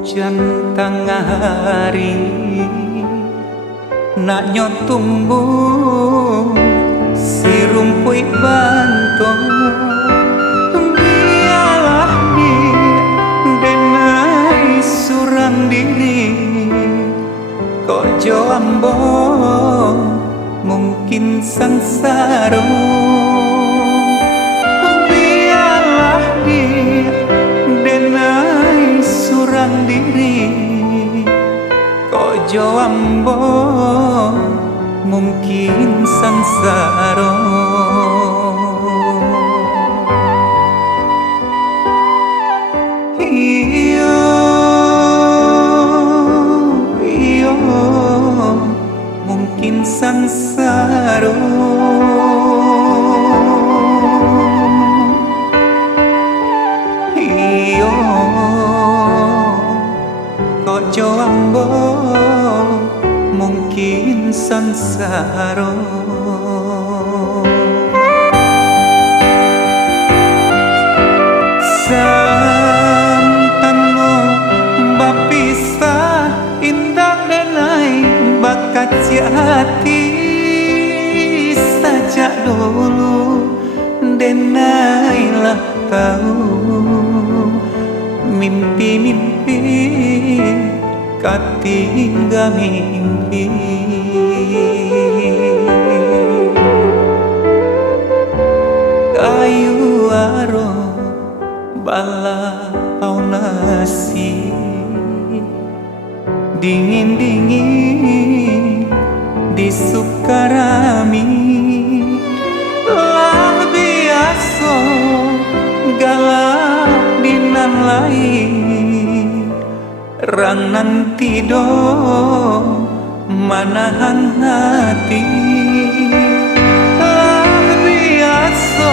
Hujan tengah hari nak tumbuh si rumpui bantong. Biarlah dia denai surang diri kok joambo mungkin sangsara. Biarlah dia denai surang diri kok joambo mungkin sangsara. Iyo iyo mungkin sangsara. Iyo kok joambo mungkin sangsara. Santano bapisa indah denai bakat hati sajak dulu denailah tahu mimpi-mimpi katinggal mimpi. Kayu aro bala pau nasi dingin-dingin di Sukarami. Lah biasa galak dinan lain rang nanti do manahan hati. Lah biasa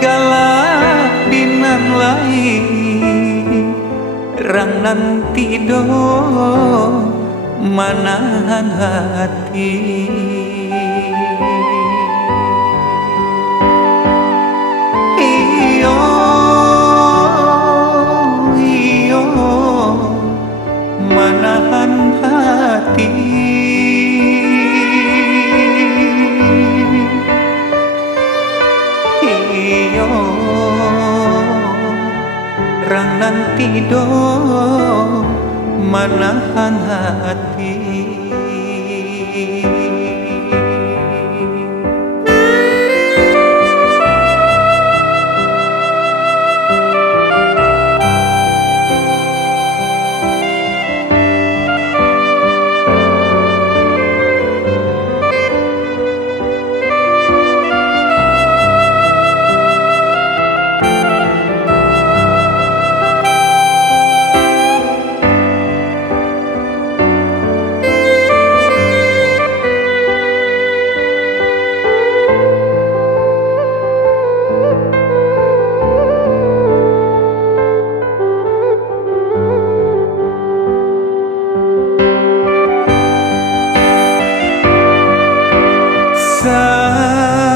galak dinan lain rang nanti do manahan hati. Iyo iyo manahan hati. Iyo rang nanti do manahan hati.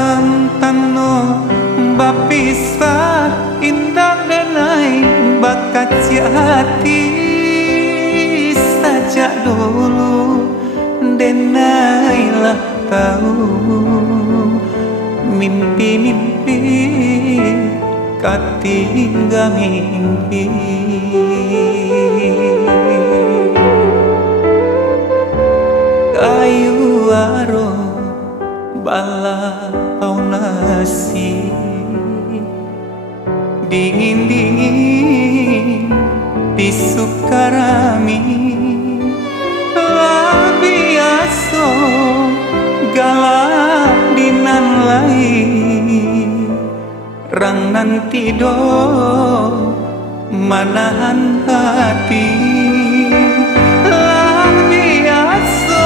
Santano bapisa indah denai bakat hati sajak dulu denailah tahu mimpi-mimpi katinggal mimpi. Kayu aro bala pau nasi dingin-dingin di Sukarami. Lah biasa galak dinan lain rang nanti do manahan hati. Lah biasa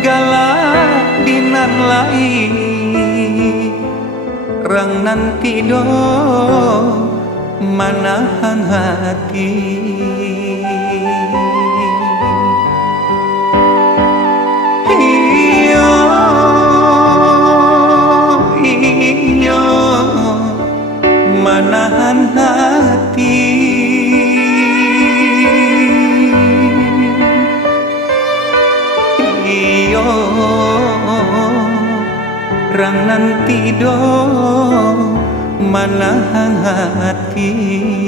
galak dinan lain rang nanti do manahan hati. Iyo iyo manahan hati. tido menahan hati.